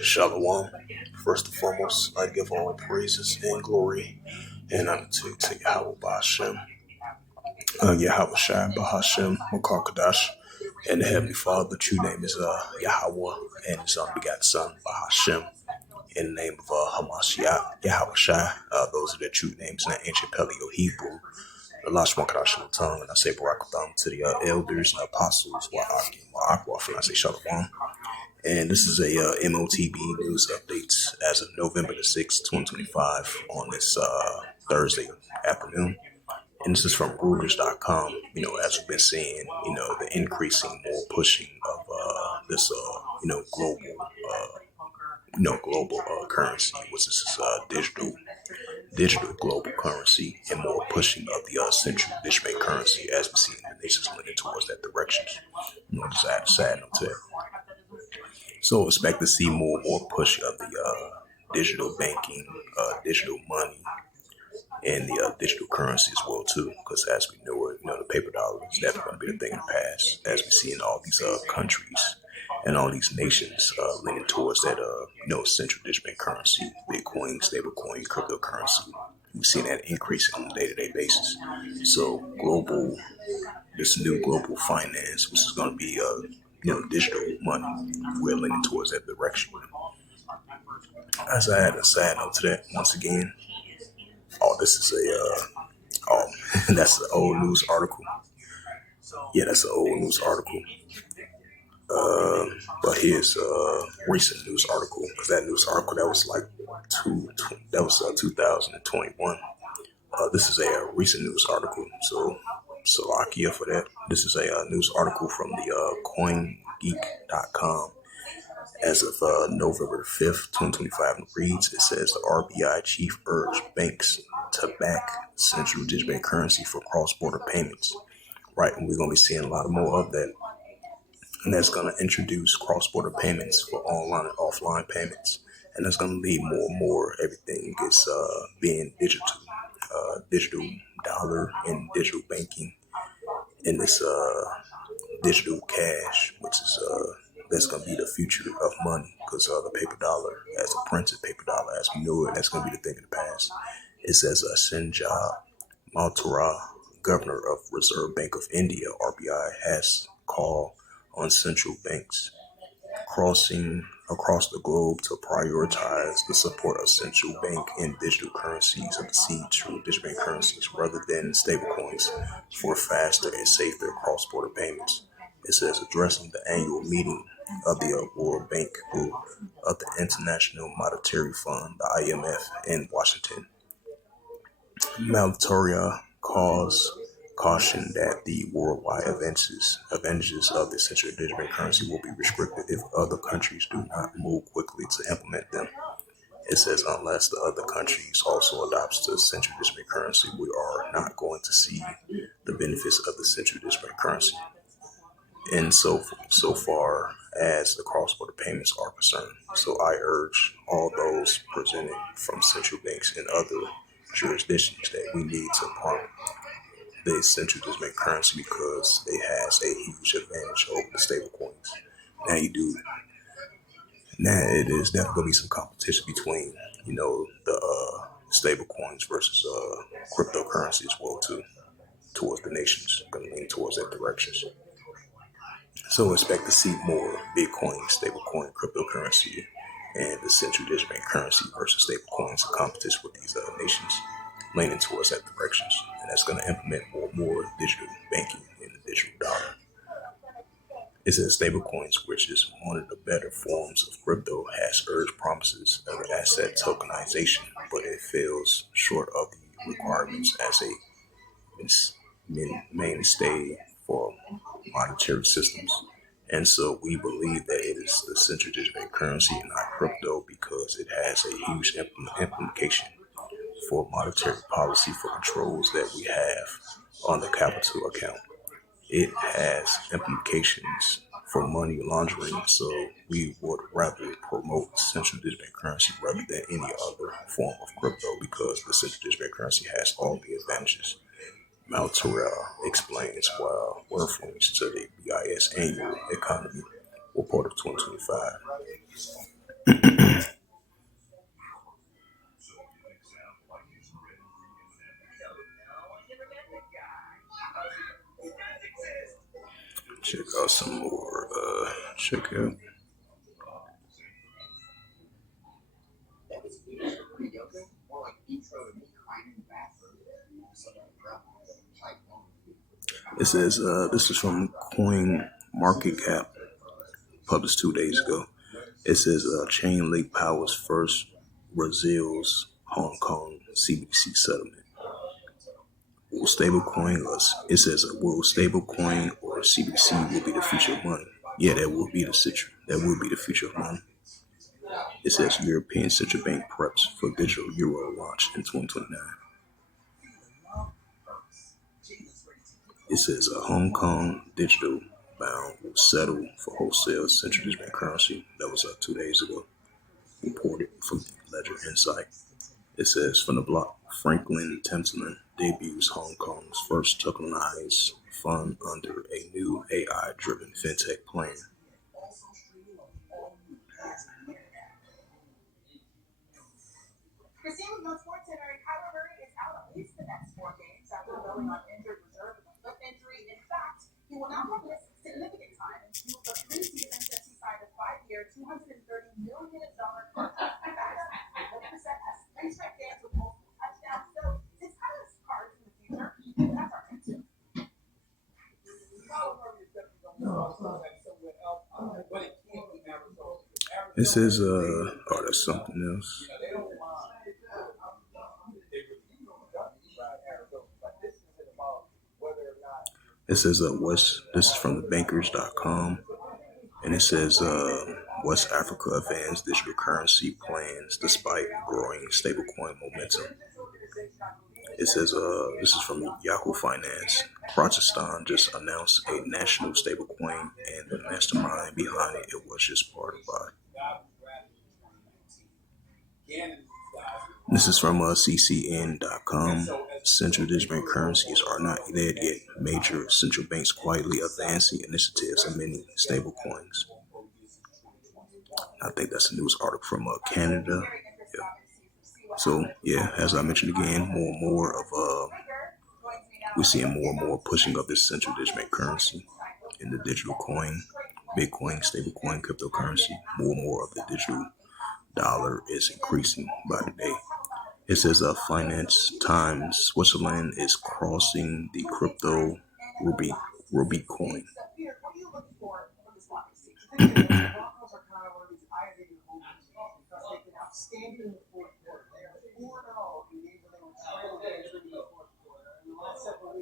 Shalom. First and foremost, I give all praises and glory and honor to Yahweh Bahashem, Yahweh Shai Bahashem, Makakadash, and the Heavenly Father. The true name is Yahweh, and His unbegotten Son Bahashem. In the name of Hamashiach, Yahweh Shai. Those are the true names in the ancient Paleo Hebrew. Allah Shmakadash in the tongue, and I say Barakatham to the elders and apostles, Wa'akwa, and I say Shalom. And this is a M.O.T.B news updates as of November the 6th, 2025 on this Thursday afternoon. And this is from Reuters.com. As we've been seeing, the increasing, more pushing of this, global currency, which is digital global currency, and more pushing of the central digital currency as we see the nations leaning towards that direction. Just add a sad note to that. So expect to see more push of the digital banking, digital money, and the digital currency as well too. Because as we know it, the paper dollar is definitely going to be the thing in the past, as we see in all these countries and all these nations leaning towards that central digital currency, Bitcoin, stablecoin, cryptocurrency. We've seen that increase on a day-to-day basis. So this new global finance, which is going to be digital money, we're leaning towards that direction. As I had a side note to that, once again, this is that's an old news article. Yeah, that's an old news article. But here's a recent news article, because that news article that was like 2021. This is a recent news article, so Salakia for that. This is a news article from the CoinGeek.com as of November the 5th, 2025. It reads, it says the RBI chief urged banks to back central digital currency for cross-border payments. Right, and we're going to be seeing a lot more of that. And that's going to introduce cross-border payments for online and offline payments. And that's going to lead more and more. Everything is being digital dollar and digital banking, and this digital cash, which is that's going to be the future of money, because the paper dollar, as a printed paper dollar as we know it, that's going to be the thing of the past. It says Sanjay Malhotra, governor of Reserve Bank of India, RBI, has called on central banks crossing across the globe to prioritize the support of central bank and digital currencies of the central digital bank currencies rather than stablecoins for faster and safer cross-border payments. It says addressing the annual meeting of the World Bank Group of the International Monetary Fund, the IMF, in Washington. Malhotra cautioned that the worldwide advantages of the central digital currency will be restricted if other countries do not move quickly to implement them. It says unless the other countries also adopts the central digital currency, we are not going to see the benefits of the central digital currency. And so far as the cross-border payments are concerned. So I urge all those presented from central banks and other jurisdictions that we need to prompt the central digital currency, because it has a huge advantage over the stable coins. Now it is definitely going to be some competition between, the stable coins versus cryptocurrency as well too, towards the nations, going to lean towards that direction. So expect to see more Bitcoin, stablecoin, cryptocurrency, and the central digital currency versus stablecoins in competition with these nations, leaning towards that direction. And that's going to implement more digital banking in the digital dollar. It says stablecoins, which is one of the better forms of crypto, has urged promises of asset tokenization, but it falls short of the requirements as a mainstay for monetary systems. And so we believe that it is the central digital currency and not crypto, because it has a huge implication for monetary policy for controls that we have on the capital account. It has implications for money laundering, so we would rather promote central digital currency rather than any other form of crypto, because the central digital currency has all the advantages. Malhotra explains while referring to the BIS annual economy or part of 2025. Check out some more. Check out. It says this is from Coin Market Cap, published 2 days ago. It says Chain Link powers first Brazil's Hong Kong CBDC settlement. Will stablecoin us? It says will stablecoin or CBDC will be the future of money? Yeah, that will be the future. That will be the future of money. It says European Central Bank preps for digital euro launch in 2029. It says Hong Kong digital bound will settle for wholesale central bank currency. That was 2 days ago. Reported from Ledger Insight. It says from the block, Franklin Templeton debuts Hong Kong's first tokenized fund under a new AI-driven fintech plan. It says, oh, that's something else. It says, this is from thebankers.com, and it says, West Africa advanced digital currency plans despite growing stablecoin momentum. It says, this is from Yahoo Finance. Rajasthan just announced a national stablecoin, and the mastermind behind it was just part of it. This is from ccn.com. Central digital currencies are not dead yet. Major central banks quietly advancing initiatives and many stablecoins. I think that's a news article from Canada. Yeah. So yeah, as I mentioned again, more and more of we're seeing more and more pushing of this central digital currency in the digital coin, Bitcoin, stablecoin, cryptocurrency. More and more of the digital dollar is increasing by the day. It says Finance Times, Switzerland is crossing the crypto Rubicon.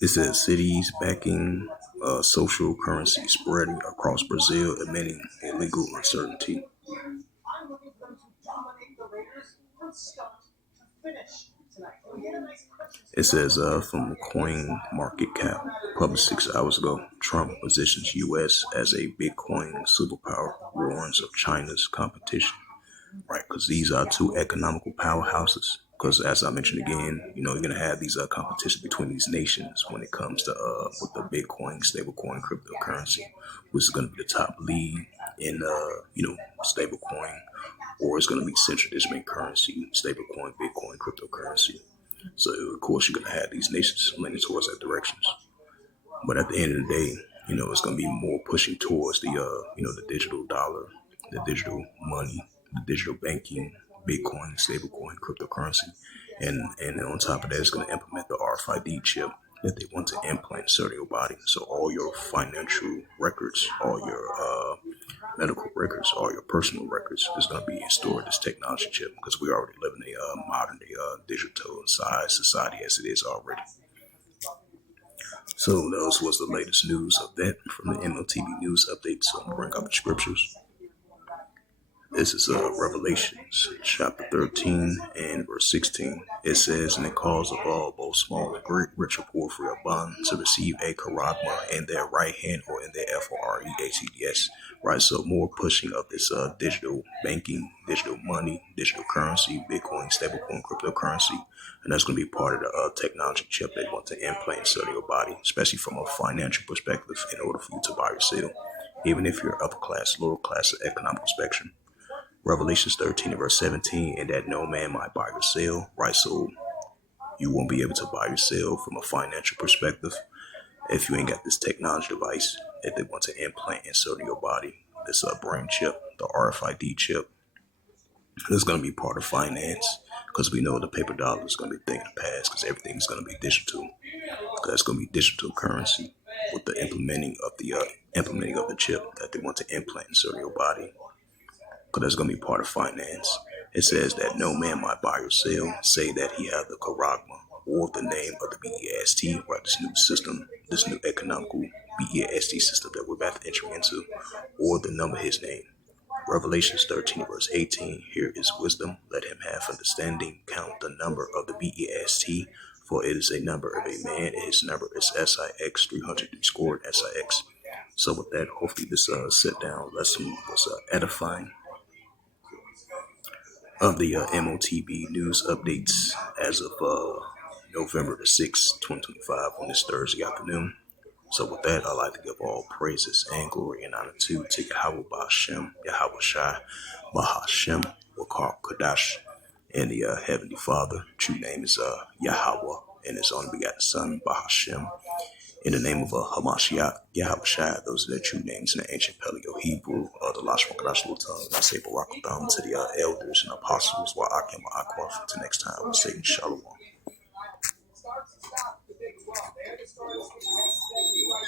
It says cities backing social currency spreading across Brazil, admitting illegal uncertainty. It says from Coin Market Cap, published 6 hours ago, Trump positions U.S. as a Bitcoin superpower, warns of China's competition. Right, because these are two economical powerhouses. Because as I mentioned again, you're going to have these competition between these nations when it comes to with the Bitcoin, stablecoin, cryptocurrency, which is going to be the top lead in stablecoin, or it's going to be central digital currency, stablecoin, Bitcoin, cryptocurrency. So of course you're going to have these nations leaning towards that directions. But at the end of the day, it's going to be more pushing towards the the digital dollar, the digital money, the digital banking, Bitcoin, stablecoin, cryptocurrency, and on top of that, it's going to implement the RFID chip that they want to implant inside your body. So all your financial records, all your medical records, all your personal records is going to be stored this technology chip, because we already live in a modern day digital society as it is already. So those was the latest news of that from the M.O.T.B news update. So I'm going to bring out the scriptures. This is Revelations chapter 13 and verse 16. It says, and it calls of all, both small and great, rich or poor, free or bond, to receive a charagma in their right hand or in their FOREACDS. Right, so more pushing of this digital banking, digital money, digital currency, Bitcoin, stablecoin, cryptocurrency. And that's going to be part of the technology chip they want to implant inside your body, especially from a financial perspective, in order for you to buy or sell. even if you're upper class, lower class, or economical spectrum. Revelations 13 and verse 17, and that no man might buy or sell, right? So you won't be able to buy or sell from a financial perspective if you ain't got this technology device that they want to implant inside of your body. This brain chip, the RFID chip, is going to be part of finance because we know the paper dollar is going to be a thing in the past because everything's going to be digital. That's going to be digital currency with the implementing of the chip that they want to implant inside of your body because that's going to be part of finance. It says that no man might buy or sell, say that he have the charagma or the name of the BEST, right? This new system, this new economical BEST system that we're about to enter into, or the number of his name. Revelations 13, verse 18, here is wisdom. Let him have understanding. Count the number of the BEST, for it is a number of a man, and his number is SIX, 303 scored SIX. So with that, hopefully this sit down lesson was edifying of the M.O.T.B news updates as of November the 6th, 2025 on this Thursday afternoon. So with that, I'd like to give all praises and glory and honor to Yahweh Ba'Shem, Yahweh Shai, Bahashem, Wakar Kadash, and the Heavenly Father. True name is Yahweh, and his only begotten Son, Bahashem. In the name of Hamashiach, Yahweh Shai, those are their true names in the ancient Paleo Hebrew, the Lashma Kadash Lutan, I say Barakatham to the elders and apostles, while Akim Akwaf. Till next time, we say Shalom.